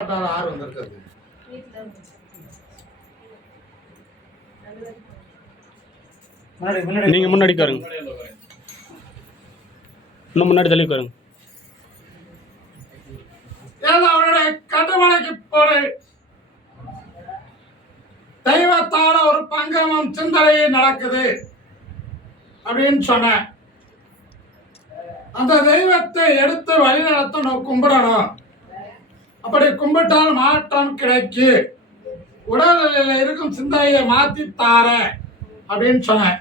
ஆறு வந்திருக்குது நீங்க முன்னாடி உட்காருங்க. இன்னும் முன்னாடி தள்ளி உட்காருங்க. ஏதோ அவனுடைய கட்டுமலைக்கு போடு. தெய்வத்தால ஒரு பங்கமம் சிந்தனை நடக்குது அப்படின்னு சொன்னேன். அந்த தெய்வத்தை எடுத்து வழி நடத்தணும் கும்பிடணும். அப்படி கும்பிட்டால் மாற்றம் கிடைக்கு. உடல்நிலையில் இருக்கும் சிந்தையை மாற்றி தார அப்படின்னு சொன்னேன்.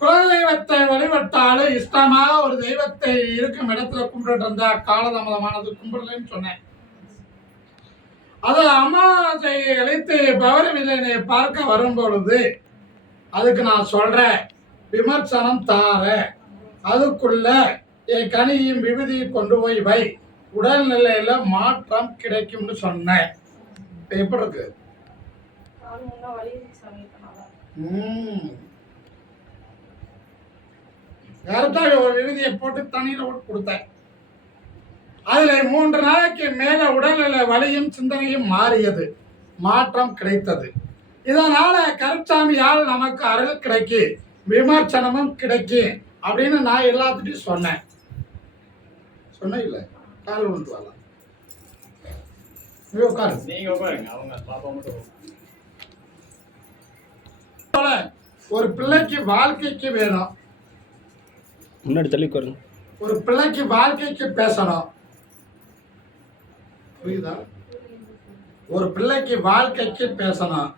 குலதெய்வத்தை வழிபட்டாலும் இஷ்டமாக ஒரு தெய்வத்தை இருக்கும் இடத்துல கும்பிட்டு இருந்தா காலதாமதமானது கும்பிடலன்னு சொன்னேன். அது அமாவாசையை அழைத்து பௌரவில்லை பார்க்க வரும் பொழுது அதுக்கு நான் சொல்றேன் விமர்சனம் தார. அதுக்குள்ள என் கனியும் விபதியும் கொண்டு போய் வை. உடல்நிலையில மாற்றம் கிடைக்கும்னு சொன்னேன். எப்படி இருக்கு. கரெக்டாக ஒரு விபதியை போட்டு தண்ணீரை போட்டு கொடுத்தேன். அதுல மூன்று நாளைக்கு மேல உடல்நிலை வலியும் சிந்தனையும் மாறியது. மாற்றம் கிடைத்தது. இதனால கருச்சாமியால் நமக்கு அருள் கிடைக்கு விமர்சனமும் கிடைக்கும் அப்படின்னு நான் எல்லாத்துட்டையும் சொன்னேன். சொன்னேன் இல்ல? கால் விழுந்து வரலாம் நீ உட்காரு. நீங்க உட்காருங்க அவங்க பாப்பா மட்டும் ஒரு பிள்ளைக்கு வாழ்க்கைக்கு வேணும். முன்னாடி தள்ளி உட்காருங்க. ஒரு பிள்ளைக்கு வாழ்க்கைக்கு பேசணும். புரியுதா? ஒரு பிள்ளைக்கு வாழ்க்கைக்கு பேசணும்.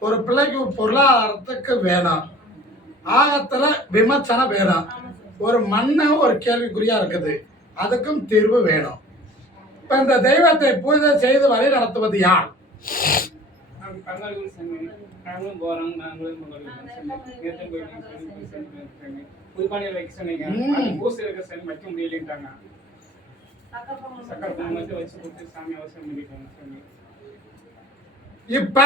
ஒரு பிள்ளைக்கு பொருளாதாரத்துக்கு வேணும். ஆகத்துல விமர்சனம் வேணும். ஒரு மண்ணு ஒரு கேள்விக்குறியா இருக்குது. அதுக்கும் தீர்வு வேணும். இப்ப இந்த தெய்வத்தை பூஜை செய்து வழி நடத்துவது யார்? இப்ப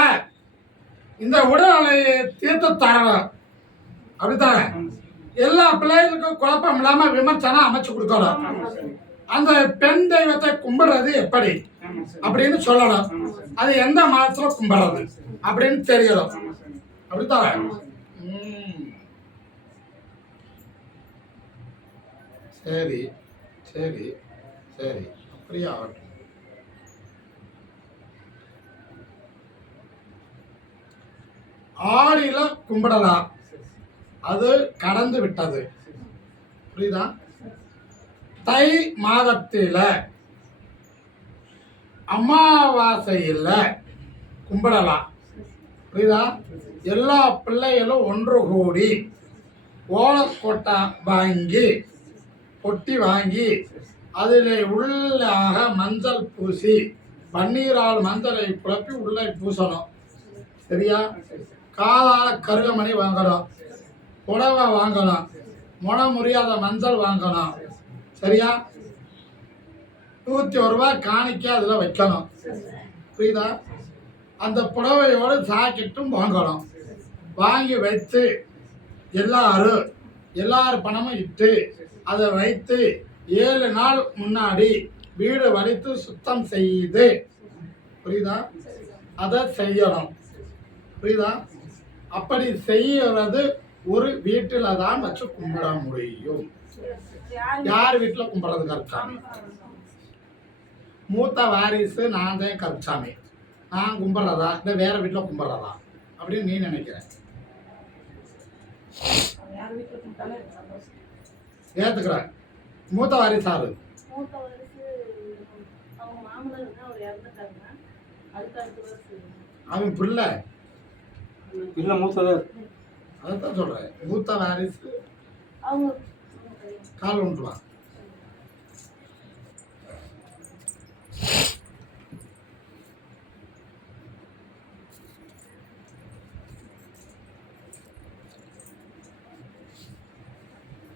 இந்த உடல்நிலையை தீர்த்து தரணும். அப்படித்தானே? எல்லா பிள்ளைகளுக்கும் குழப்பம் இல்லாம விமர்சனம் அமைச்சு கொடுக்கணும். அந்த பெண் தெய்வத்தை கும்பிடுறது எப்படி? அப்படின்னு சொல்லணும். அது எந்த மதத்துல கும்பிடுறது? அப்படின்னு தெரியணும். அப்படித்தான்? சரி சரி சரி. அப்படியே ஆகட்டும். ஆடியில கும்பிடலாம். அது கடந்து விட்டது. புரியுதா? தை மாதத்தில் அமாவாசையில் கும்பிடலாம். புரியுதா? எல்லா பிள்ளைகளும் ஒன்று கூடி ஓலக்கோட்டை வாங்கி பொட்டி வாங்கி அதில் உள்ளாக மஞ்சள் பூசி பன்னீரால் மஞ்சளை குழப்பி உள்ளே பூசணும். சரியா? காலால் கருகமணி வாங்கணும். புடவை வாங்கணும். முனை முறியாத மஞ்சள் வாங்கணும். சரியா? நூற்றி ஒரு ரூபா காணிக்க அதில் வைக்கணும். புரியுதா? அந்த புடவையோடு சாக்கெட்டும் வாங்கணும். வாங்கி வைத்து எல்லாரும் எல்லார் பணமும் இட்டு அதை வைத்து ஏழு நாள் முன்னாடி வீடு வலித்து சுத்தம் செய்து புரியுதா? அதை செய்யணும். புரியுதா? அப்படி செய்யறது ஒரு வீட்டில் தான் வச்சு கும்பிட முடியும். யார் வீட்டில் கும்பிட்றது கருச்சாமி மூத்த வாரிசு நான் தான் கருச்சாமி நான் கும்பிட்றதா? இல்லை வேற வீட்டில் கும்பிட்றதா? அப்படின்னு நீ நினைக்கிற. ஏத்துக்கிற. மூத்த வாரிசாரு ஆறு அவன் பிள்ளை. இல்ல மூத்தவர். அதைத்தான் சொல்கிறேன் மூத்த வாரிசு அவங்க. கால் ஒன்றுவான்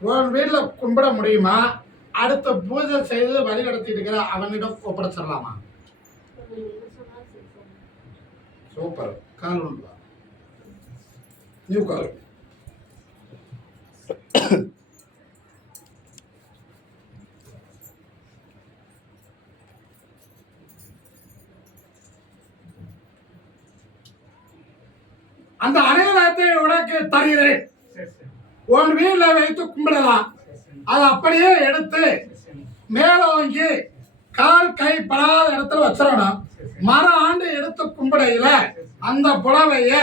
உன் வீட்டில் கும்பிட முடியுமா? அடுத்த பூஜை செய்து வழி நடத்திட்டு இருக்கிற அவனிடம் ஒப்படைச்சிடலாமா? சொல்லுங்க. சூப்பர். கால் ஒன்று வா நீ உட்காரு அந்த அனைவரத்தை உனக்கு தருகிறேன். உன் வீட்டில் வைத்து கும்பிடலாம். அதை அப்படியே எடுத்து மேலோங்கி கால் கை படாத இடத்துல வச்சிடணும். மறு ஆண்டு எடுத்து கும்பிடையில அந்த புலவைய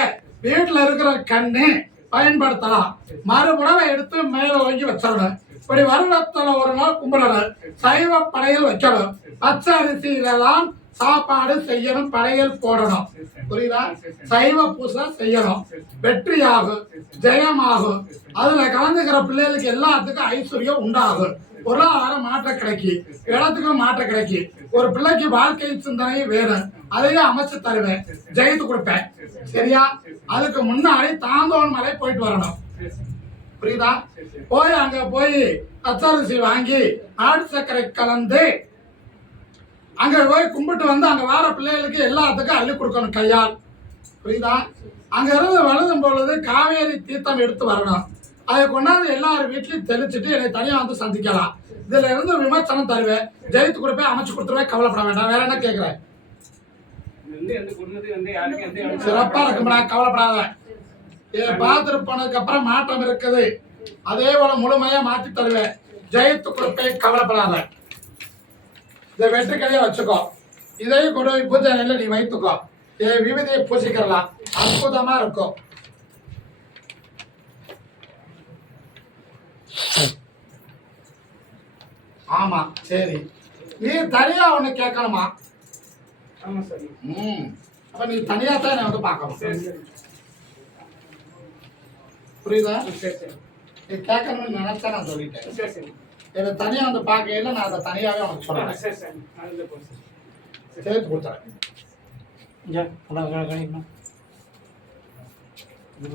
வீட்டில் இருக்கிற கண்ணு பயன்படுத்தலாம். மறு எடுத்து மேலே வாங்கி வச்சிடணும். இப்படி வருடத்தில் ஒரு நாள் கும்பிடணும். சைவ படையல் வைக்கணும். பச்சை அரிசியிலலாம் சாப்பாடு செய்யணும் படையல் போடணும். புரியுதா? சைவ பூசை செய்யணும். வெற்றியாகும் ஜெயமாகும் அதுல கலந்துக்கிற பிள்ளைகளுக்கு எல்லாத்துக்கும் ஐஸ்வர்யம் உண்டாகும். பொருளாதார மாற்றம் கிடைக்கி. இடத்துக்கும் மாற்றம் கிடைக்கி. ஒரு பிள்ளைக்கு வாழ்க்கை சிந்தனை வேணும் அதையும் அமைச்சு தருவேன். ஜெயித்து கொடுப்பேன். சரியா? அதுக்கு முன்னாடி தாந்தோன் மலை போயிட்டு வரணும். புரியுதா? போய் அங்க போய் பச்சரிசி வாங்கி நாட்டு சர்க்கரை கலந்து அங்க போய் கும்பிட்டு வந்து அங்க வர பிள்ளைகளுக்கு எல்லாத்துக்கும் அள்ளி கொடுக்கணும் கையால். புரியுதா? அங்க இருந்து வளரும் பொழுது காவேரி தீர்த்தம் எடுத்து வரணும். அதை கொண்டாந்து எல்லார் வீட்லையும் தெளிச்சிட்டு என்னை தனியாக வந்து சந்திக்கலாம். இதில் இருந்து விமர்சனம் தருவேன். ஜெயித்து கொடுப்பேன் அமைச்சு கொடுத்துருவேன். கவலைப்பட வேண்டாம். வேற என்ன கேட்குறேன் சிறப்பாக இருக்கும்டா. கவலைப்படாத. இதை பார்த்துட்டு போனதுக்கு அப்புறம் மாற்றம் இருக்குது. அதே போல முழுமையாக மாற்றி தருவேன். ஜெயித்து கொடுப்பேன் கவலைப்படாத. இதை வெற்றிக்கடையா வச்சுக்கோ. இதையும் கொண்டு போய் பூஜை அறையில நீ வைத்துக்கோ. இதை விபதியை பூசிக்கிறலாம். அற்புதமாக இருக்கும். ஆமா சரி. நீ தனியா ஒண்ணு கேட்கணுமா? ஆமா சார். ம். அப்ப நீ தனியா தான் வந்து பார்க்கணும். சரி சரி. புரியுதா? நீ கேட்கணும்னு நினைச்சா நான் சொல்லிட்டேன். சரி சரி. என்னை தனியா வந்து பார்க்கையில நான் அதை தனியாவே உனக்கு சொல்றேன். சேர்த்து கொடுத்துறேன்.